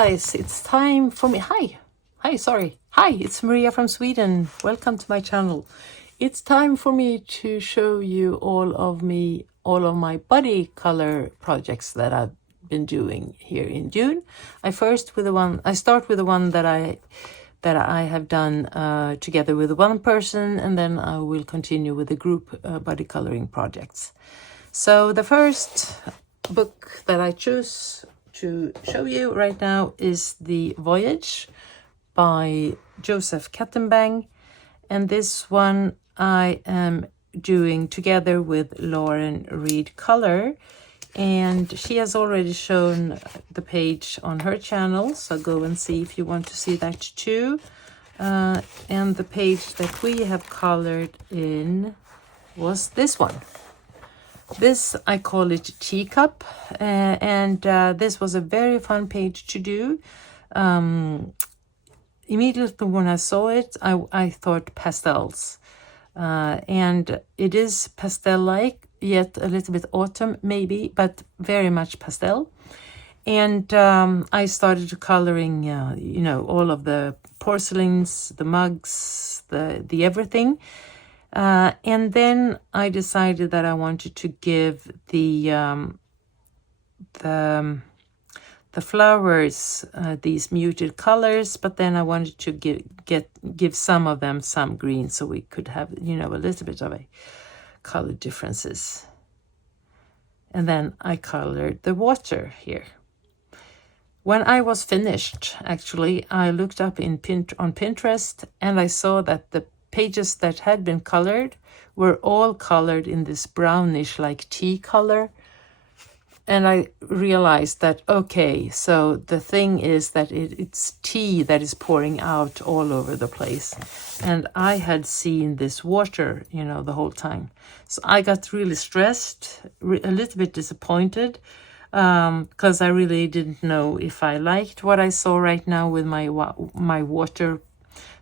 guys, it's time for me. Hi, it's Maria from Sweden. Welcome to my channel. It's time for me to show you all of my body color projects that I've been doing here in June. I start with the one that I have done together with one person, and then I will continue with the group body coloring projects. So the first book that I choose to show you right now is the Voyage by Joseph Kattenbang, and this one I am doing together with Lauren Reed Color, and she has already shown the page on her channel, so go and see if you want to see that too. And the page that we have colored in was this one. This, I call it Teacup, and this was a very fun page to do. Immediately when I saw it, I thought pastels. And it is pastel-like, yet a little bit autumn maybe, but very much pastel. And I started coloring, all of the porcelains, the mugs, the everything. And then I decided that I wanted to give the flowers these muted colors, but then I wanted to give some of them some green, so we could have a little bit of a color differences. And then I colored the water here. When I was finished, actually, I looked up on Pinterest, and I saw that the pages that had been colored were all colored in this brownish like tea color. And I realized that, okay, so the thing is that it's tea that is pouring out all over the place. And I had seen this water, the whole time. So I got really stressed, a little bit disappointed, because I really didn't know if I liked what I saw right now with my water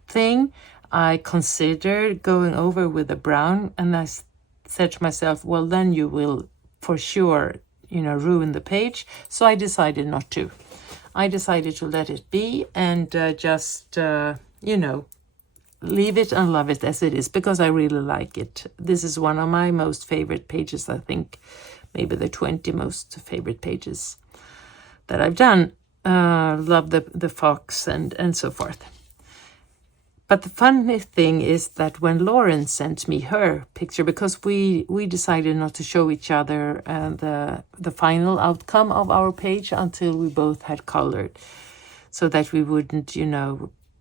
thing. I considered going over with the brown, and I said to myself, well, then you will for sure ruin the page. So I decided not to. I decided to let it be and just leave it and love it as it is, because I really like it. This is one of my most favorite pages. I think maybe the 20 most favorite pages that I've done. Love the fox and so forth. But the funny thing is that when Lauren sent me her picture, because we decided not to show each other the final outcome of our page until we both had colored, so that we wouldn't, in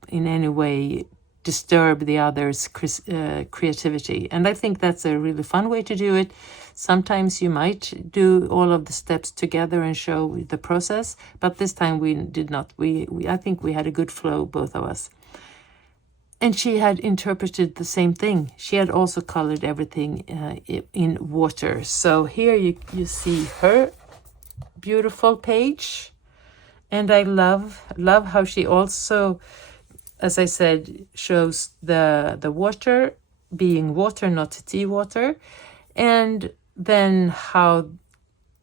any way disturb the other's creativity. And I think that's a really fun way to do it. Sometimes you might do all of the steps together and show the process, but this time we did not. I think we had a good flow, both of us. And she had interpreted the same thing. She had also colored everything in water. So here you see her beautiful page. And I love how she also, as I said, shows the water being water, not tea water. And then how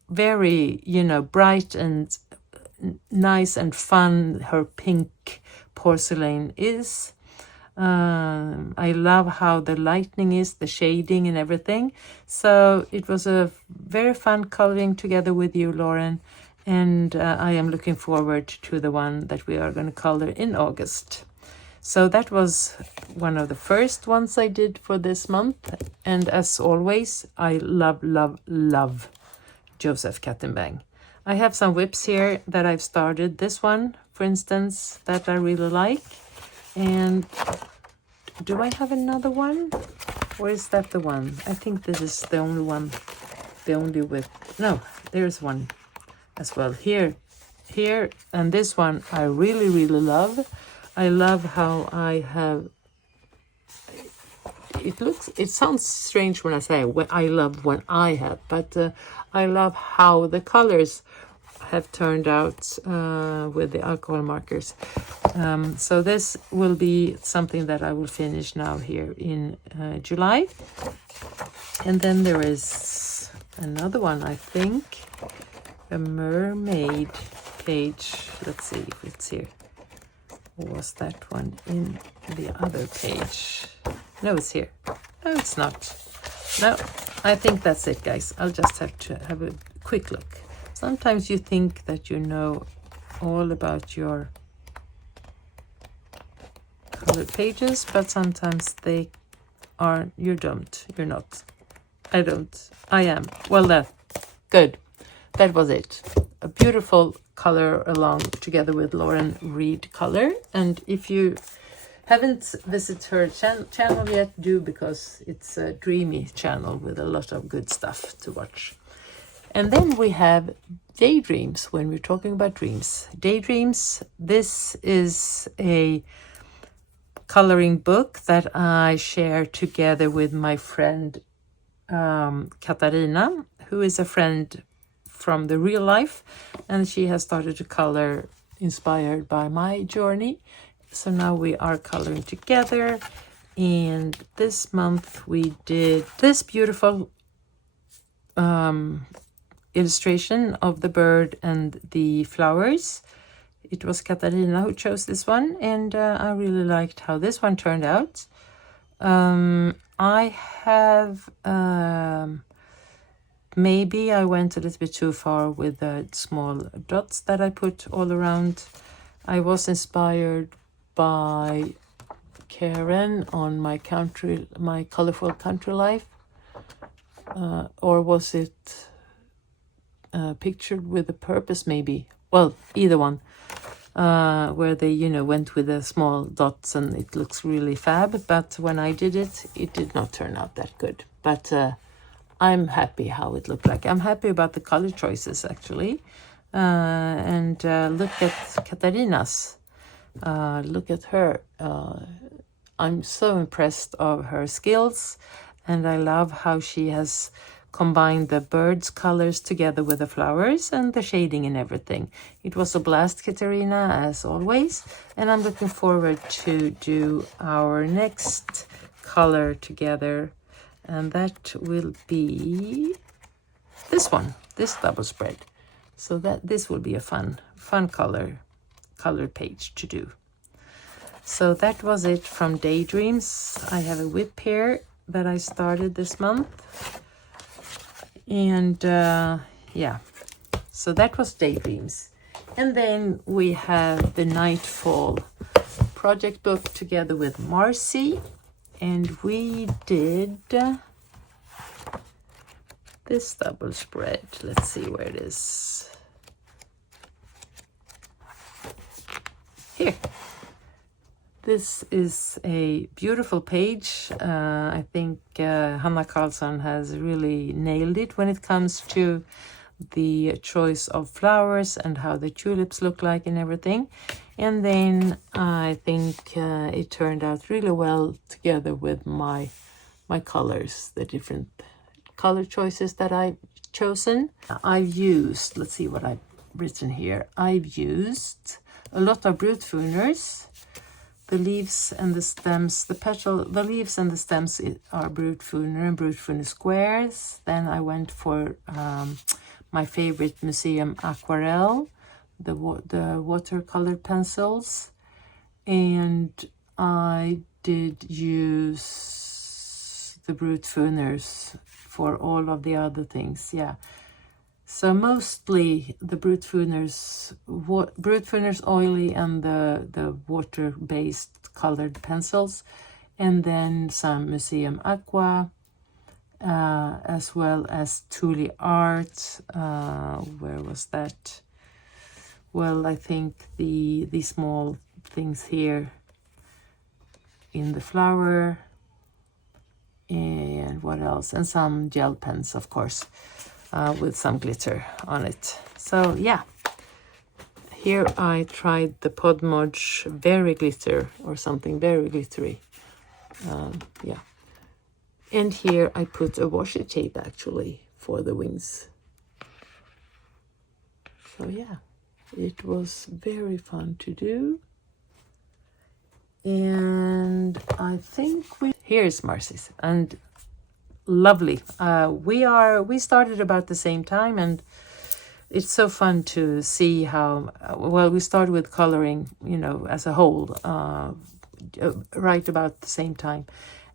very, bright and nice and fun her pink porcelain is. I love how the lighting is, the shading and everything. So it was a very fun coloring together with you, Lauren. And I am looking forward to the one that we are going to color in August. So that was one of the first ones I did for this month. And as always, I love Joseph Kattenbang. I have some whips here that I've started. This one, for instance, that I really like. And do I have another one? Or is that the one? I think this is the only one. No, there's one as well. Here, and this one I really love. I love how I have... It sounds strange when I say I love when I have, but I love how the colors have turned out with the alcohol markers. So this will be something that I will finish now here in July. And then there is another one, I think. a mermaid page. Let's see if it's here. Or was that one in the other page? No, it's here. No, it's not. No, I think that's it, guys. I'll just have to have a quick look. Sometimes you think that you know all about your colored pages, but sometimes they are, you don't. You're not. I don't. I am. Well, that. Good. That was it. A beautiful color along together with Lauren Reed color. And if you haven't visited her channel yet, do, because it's a dreamy channel with a lot of good stuff to watch. And then we have Daydreams, when we're talking about dreams. Daydreams, this is a coloring book that I share together with my friend Katarina, who is a friend from the real life, and she has started to color inspired by my journey. So now we are coloring together, and this month we did this beautiful illustration of the bird and the flowers. It was Katarina who chose this one, and I really liked how this one turned out. I have maybe I went a little bit too far with the small dots that I put all around. I was inspired by Karen on my colorful country life, or was it pictured with a purpose? Maybe. Well, either one. Where they, went with the small dots and it looks really fab. But when I did it, it did not turn out that good. But I'm happy how it looked like. I'm happy about the color choices, actually. And look at Katarina's. Look at her. I'm so impressed of her skills. And I love how she has combined the birds' colors together with the flowers and the shading and everything. It was a blast, Katarina, as always, and I'm looking forward to do our next color together, and that will be this one, this double spread. So that this will be a fun color page to do. So that was it from Daydreams. I have a whip here that I started this month. And yeah, so that was Daydreams. And then we have the Nightfall project book together with Marcy. And we did this double spread. Let's see where it is. Here. This is a beautiful page. I think Hanna Karlsson has really nailed it when it comes to the choice of flowers and how the tulips look like and everything. And then I think it turned out really well together with my colors, the different color choices that I've chosen. I've used, let's see what I've written here. I've used a lot of Brutfuners. The leaves and the stems, the leaves and the stems are Brutfuner and Brutfuner squares. Then I went for my favorite museum aquarelle, the watercolor pencils. And I did use the Brutfuners for all of the other things, yeah. So mostly the Brutfuners oily and the water-based colored pencils, and then some Museum Aqua, as well as Thule Art. Where was that? Well, I think the small things here in the flower, and what else? And some gel pens, of course. With some glitter on it. So yeah, here I tried the Podmodge Very Glitter or something very glittery. Yeah, and here I put a washi tape actually for the wings. So yeah, it was very fun to do. And I think here's Marcy's, and lovely. We started about the same time, and it's so fun to see how, well, we started with coloring, you know, as a whole, right about the same time.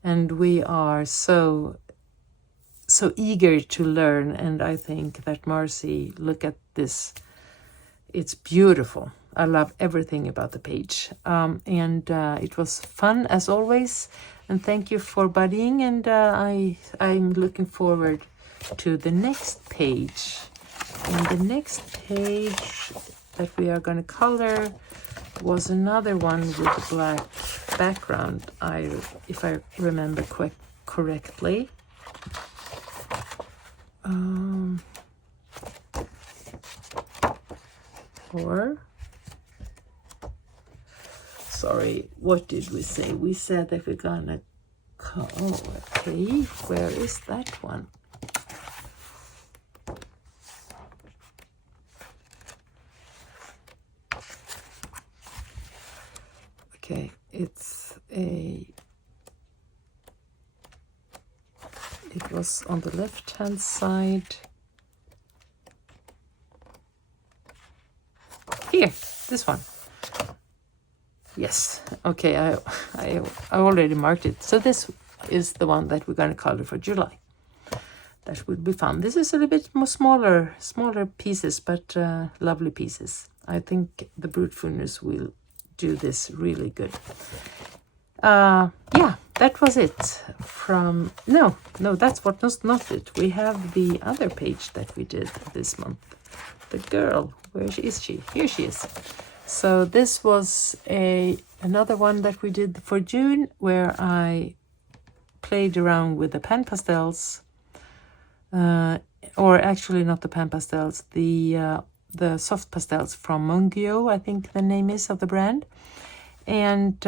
And we are so eager to learn. And I think that Marcy, look at this. It's beautiful. I love everything about the page. And it was fun as always. And thank you for buddying. And I'm looking forward to the next page. And the next page that we are going to color was another one with a black background, if I remember correctly. Sorry, what did we say? We said that we're gonna okay, where is that one? Okay, it was on the left hand side. Here, this one. Yes, okay, I already marked it. So this is the one that we're going to color for July. That would be fun. This is a little bit more smaller pieces, but lovely pieces. I think the Brute Funus will do this really good. Yeah, that was it from, no, that's what was not it. We have the other page that we did this month. The girl, where is she? Here she is. So this was another one that we did for June, where I played around with the pan pastels, or actually not the pan pastels, the soft pastels from Mungyo, I think the name is of the brand. And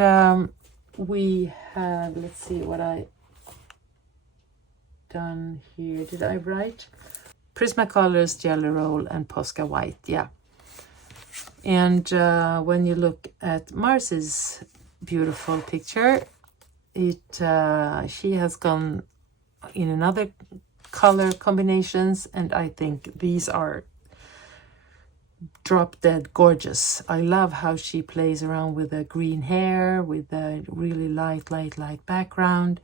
we have, let's see what I done here. Did I write? Prismacolors, Jelly Roll, and Posca White, yeah. And when you look at Marcy's beautiful picture, she has gone in another color combinations, and I think these are drop dead gorgeous. I love how she plays around with the green hair, with the really light background,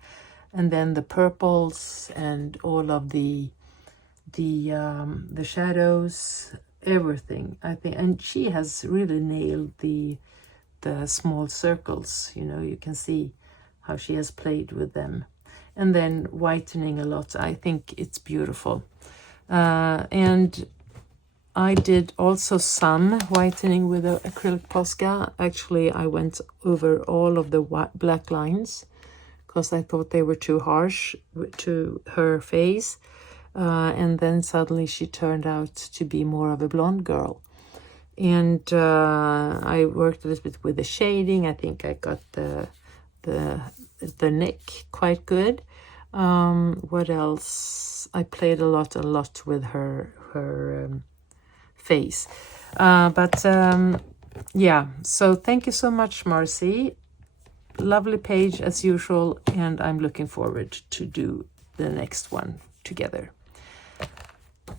and then the purples and all of the shadows, everything, I think. And she has really nailed the small circles, you know, you can see how she has played with them. And then whitening a lot. I think it's beautiful. And I did also some whitening with the acrylic Posca. Actually, I went over all of the black lines because I thought they were too harsh to her face. And then suddenly she turned out to be more of a blonde girl. And I worked a little bit with the shading. I think I got the neck quite good. What else? I played a lot with her face. Yeah, so thank you so much, Marcy. Lovely page as usual, and I'm looking forward to do the next one together.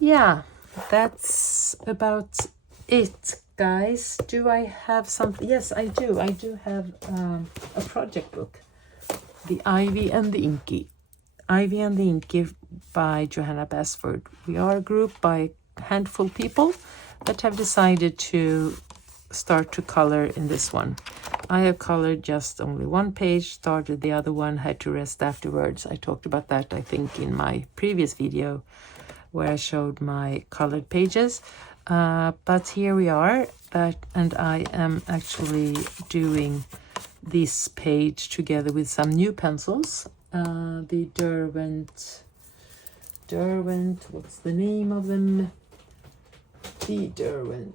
Yeah, that's about it, guys. Do I have something? Yes, I do. I do have a project book, The Ivy and the Inky. Ivy and the Inky by Johanna Basford. We are a group by a handful of people that have decided to start to color in this one. I have colored just only one page, started the other one, had to rest afterwards. I talked about that, I think, in my previous video where I showed my colored pages. But here we are, and I am actually doing this page together with some new pencils. The Derwent, what's the name of them? The Derwent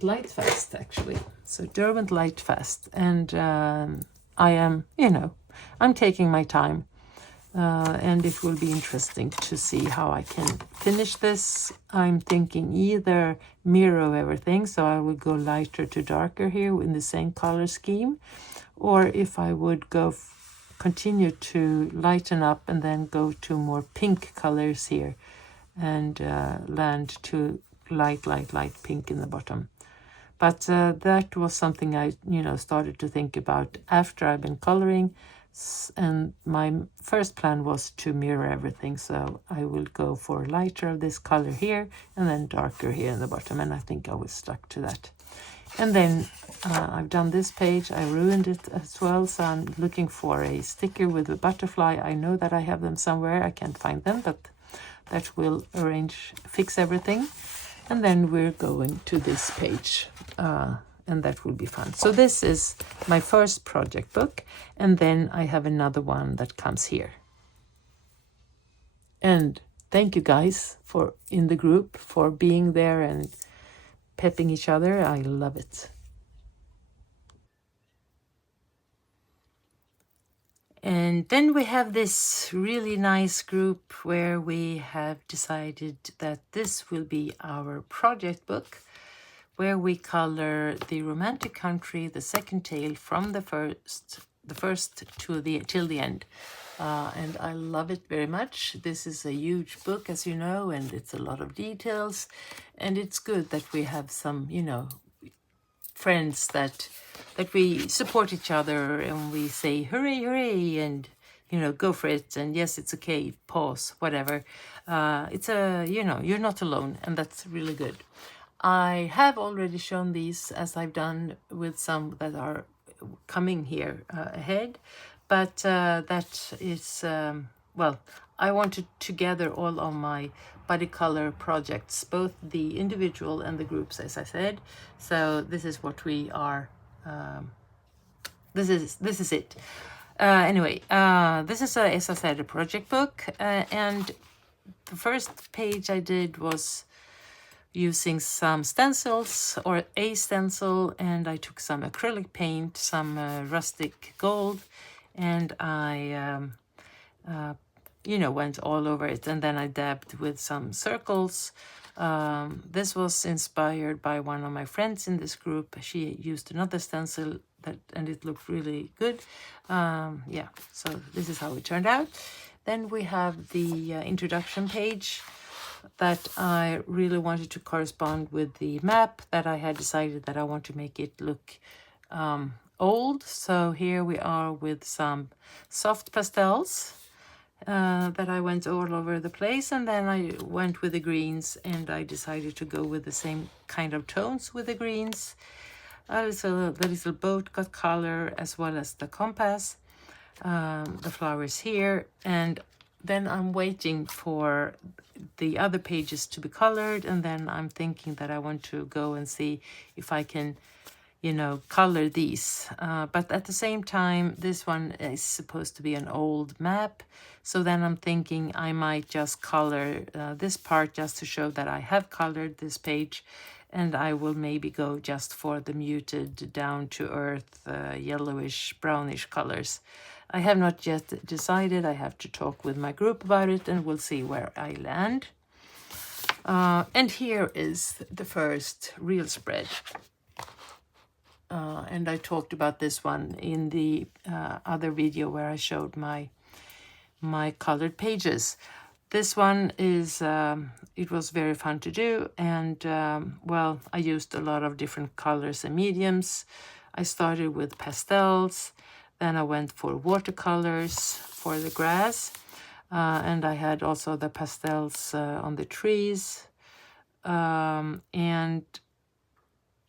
Lightfast, actually. So Derwent Lightfast, and I am, I'm taking my time, and it will be interesting to see how I can finish this. I'm thinking either mirror everything, so I would go lighter to darker here in the same color scheme, or if I would go continue to lighten up and then go to more pink colors here and land to light pink in the bottom. But that was something I, started to think about after I've been coloring. And my first plan was to mirror everything. So I will go for lighter of this color here and then darker here in the bottom. And I think I was stuck to that. And then I've done this page. I ruined it as well. So I'm looking for a sticker with a butterfly. I know that I have them somewhere. I can't find them, but that will fix everything. And then we're going to this page, and that will be fun. So this is my first project book, and then I have another one that comes here. And thank you guys in the group for being there and pepping each other. I love it. And then we have this really nice group where we have decided that this will be our project book, where we color the romantic country, the second tale from the first till the end. And I love it very much. This is a huge book, as you know, and it's a lot of details. And it's good that we have some, friends that we support each other and we say hooray, hooray, and go for it, and yes, it's okay, pause, whatever. It's you're not alone, and that's really good. I have already shown these, as I've done with some that are coming here ahead, but that is I wanted to gather all of my body color projects, both the individual and the groups, as I said. So this is what we are. This is it. Anyway, this is, as I said, a project book, and the first page I did was using some stencils, or a stencil, and I took some acrylic paint, some rustic gold, and I went all over it, and then I dabbed with some circles. This was inspired by one of my friends in this group. She used another stencil and it looked really good. So this is how it turned out. Then we have the introduction page that I really wanted to correspond with the map, that I had decided that I want to make it look old. So here we are with some soft pastels that I went all over the place, and then I went with the greens, and I decided to go with the same kind of tones with the greens. The little boat got color, as well as the compass, the flowers here, and then I'm waiting for the other pages to be colored, and then I'm thinking that I want to go and see if I can color these. But at the same time, this one is supposed to be an old map. So then I'm thinking I might just color this part just to show that I have colored this page. And I will maybe go just for the muted, down-to-earth, yellowish, brownish colors. I have not yet decided. I have to talk with my group about it, and we'll see where I land. And here is the first real spread. And I talked about this one in the other video where I showed my colored pages. This one is, it was very fun to do, and I used a lot of different colors and mediums. I started with pastels, then I went for watercolors for the grass, and I had also the pastels on the trees, and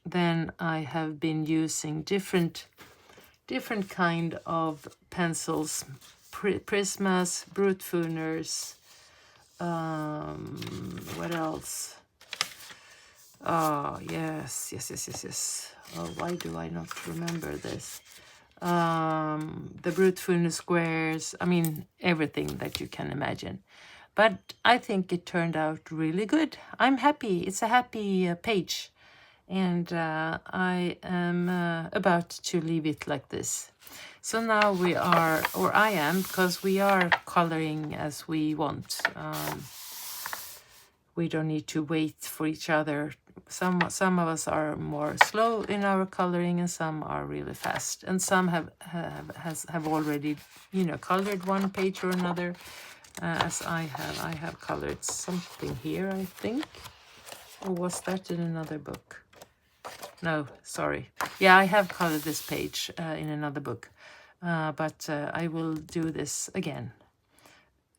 then I have been using different kind of pencils, Prismas, Brute Funers, what else? Oh, yes. Oh, why do I not remember this? The Brute Funer squares, I mean, everything that you can imagine. But I think it turned out really good. I'm happy. It's a happy page. And I am about to leave it like this. So now we are, or I am, because we are coloring as we want. We don't need to wait for each other. Some of us are more slow in our coloring, and some are really fast. And some have already, colored one page or another. as I have colored something here, I think. Or was that in another book? No, sorry. Yeah, I have colored this page in another book. But I will do this again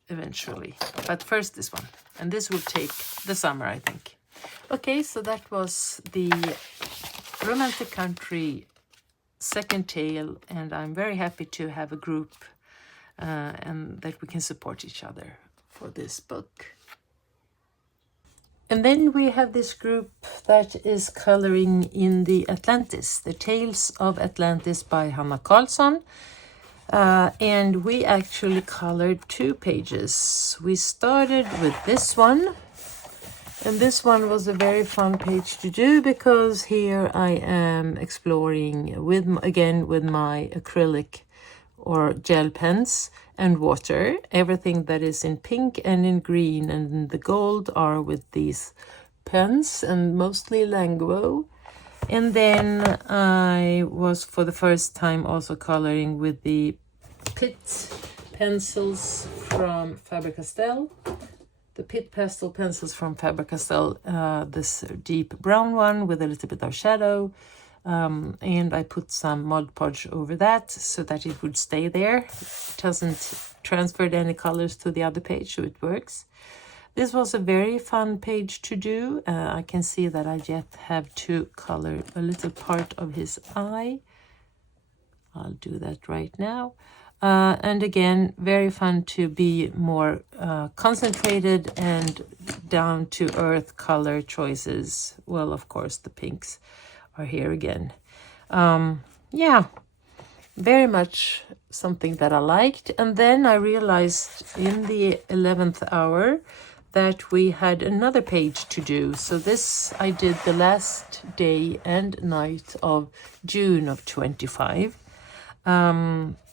eventually. But first this one. And this will take the summer, I think. Okay, so that was the Romantic Country second tale. And I'm very happy to have a group and that we can support each other for this book. And then we have this group that is coloring in the Atlantis, The Tales of Atlantis by Hanna Karlsson. And we actually colored 2 pages. We started with this one. And this one was a very fun page to do because here I am exploring with my acrylic or gel pens and water. Everything that is in pink and in green and the gold are with these pens and mostly Languo. And then I was for the first time also coloring with the Pitt pencils from Faber-Castell. The Pitt pastel pencils from Faber-Castell, this deep brown one with a little bit of shadow. And I put some Mod Podge over that so that it would stay there. It hasn't transferred any colors to the other page, so it works. This was a very fun page to do. I can see that I yet have to color a little part of his eye. I'll do that right now. And again, very fun to be more concentrated and down to earth color choices. Well, of course, the pinks are here again. Yeah, very much something that I liked. And then I realized in the 11th hour that we had another page to do. So this I did the last day and night of June of 25.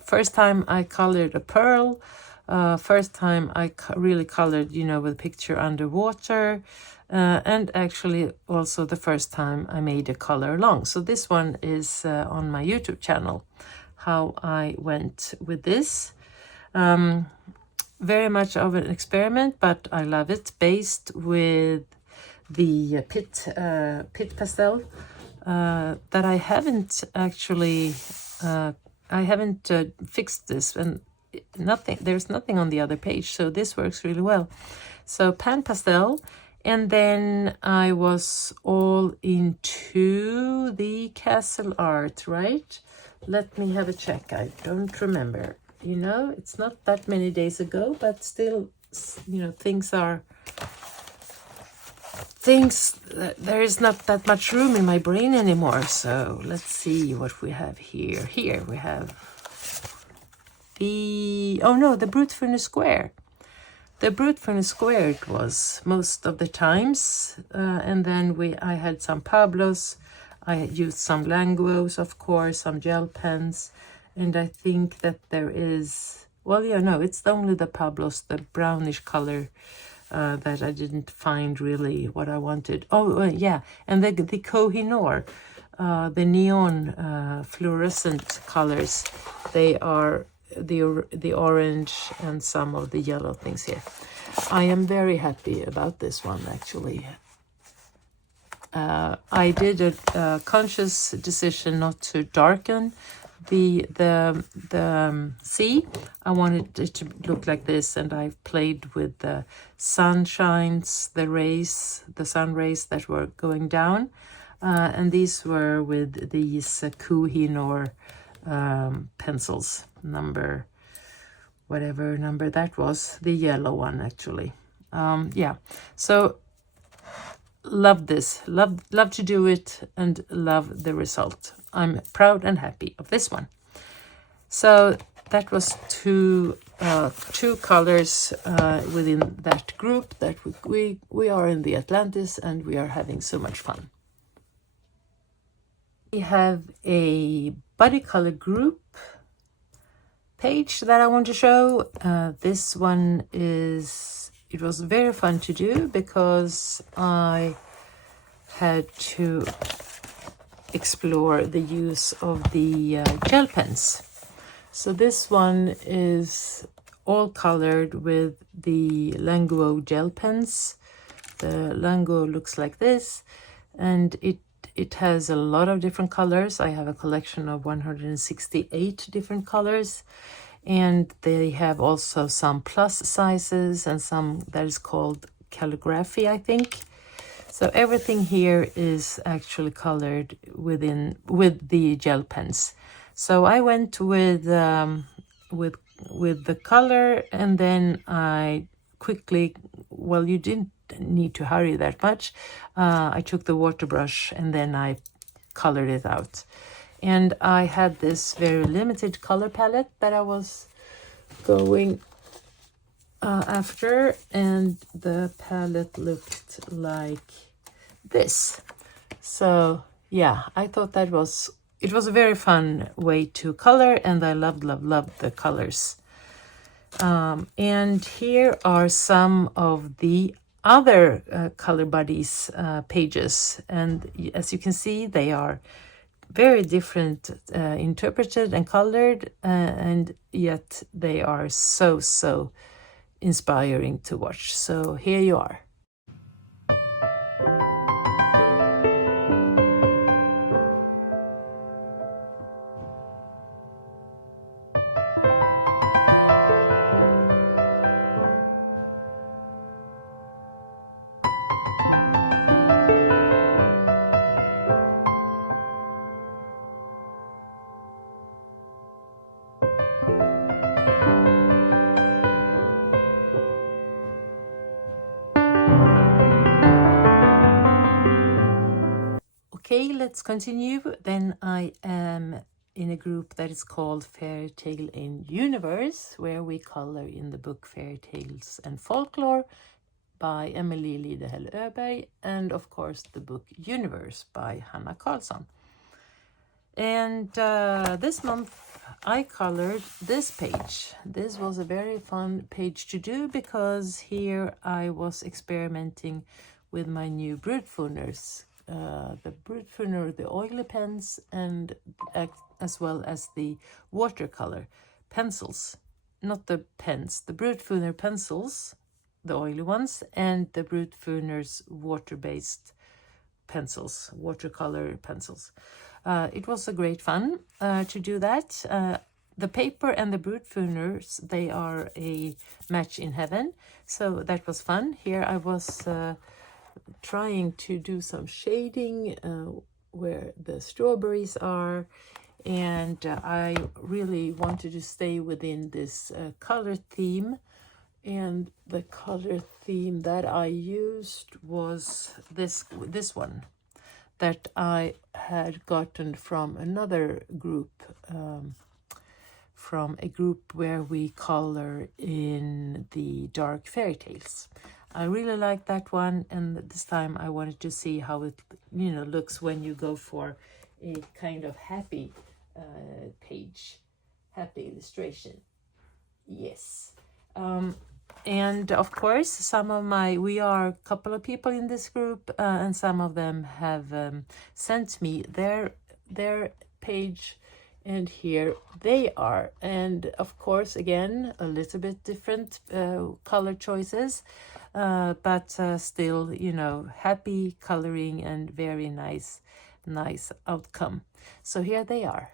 First time I colored a pearl. First time I really colored, with picture underwater. And actually also the first time I made a color along. So this one is on my YouTube channel, how I went with this. Very much of an experiment, but I love it. Based with the Pitt pastel that I haven't actually, I haven't fixed this, and there's nothing on the other page, so this works really well. So pan pastel. And then I was all into the castle art, right? Let me have a check. I don't remember. It's not that many days ago, but still, there is not that much room in my brain anymore. So let's see what we have here. Here we have the Brute Furnace Square. The Brute Furnace Square it was most of the times, and then I had some Pablos. I used some Languos, of course, some gel pens, and I think that there is, it's only the Pablos, the brownish color that I didn't find really what I wanted. And the Kohinoor, the neon fluorescent colors, they are the orange and some of the yellow things here. I am very happy about this one, actually. I did a conscious decision not to darken the sea. I wanted it to look like this, and I played with the sunshines, the sun rays that were going down, and these were with these Kohinoor pencils, whatever number that was, the yellow one actually. So love this, love to do it, and love the result. I'm proud and happy of this one. So that was two colors within that group that we are in the Atlantis, and we are having so much fun. We have a body color group page that I want to show. This one it was very fun to do because I had to explore the use of the gel pens. So this one is all colored with the Languo gel pens. The Languo looks like this, and it has a lot of different colors. I have a collection of 168 different colors, and they have also some plus sizes and some that is called calligraphy, I think. So everything here is actually colored with the gel pens. So I went with the color, and then I quickly, well, you didn't need to hurry that much. I took the water brush and then I colored it out. And I had this very limited color palette that I was going after, and the palette looked like this. So yeah, I thought it was a very fun way to color, and I loved the colors. And here are some of the other Color Buddies pages, and as you can see, they are very different interpreted and colored, and yet they are so inspiring to watch. So here you are. Okay, let's continue. Then I am in a group that is called Fairy Tale in Universe, where we color in the book Fairy Tales and Folklore by Emily Lidehäll Öberg, and of course the book Universe by Hanna Karlsson. And this month I colored this page. This was a very fun page to do because here I was experimenting with my new Brudfuners. The Brudfuner, the oily pens, and as well as the watercolor pencils. Not the pens, the Brudfuner pencils, the oily ones, and the Brudfuner's water-based pencils, watercolor pencils. It was a great fun to do that. The paper and the Brudfuners, they are a match in heaven, so that was fun. Here I was trying to do some shading where the strawberries are, and I really wanted to stay within this color theme, and the color theme that I used was this one that I had gotten from another group, from a group where we color in the dark fairy tales. I really like that one, and this time I wanted to see how it looks when you go for a kind of happy page, happy illustration. Yes. And of course, we are a couple of people in this group, and some of them have sent me their page, and here they are. And of course, again, a little bit different color choices, but still, happy coloring and very nice outcome. So here they are.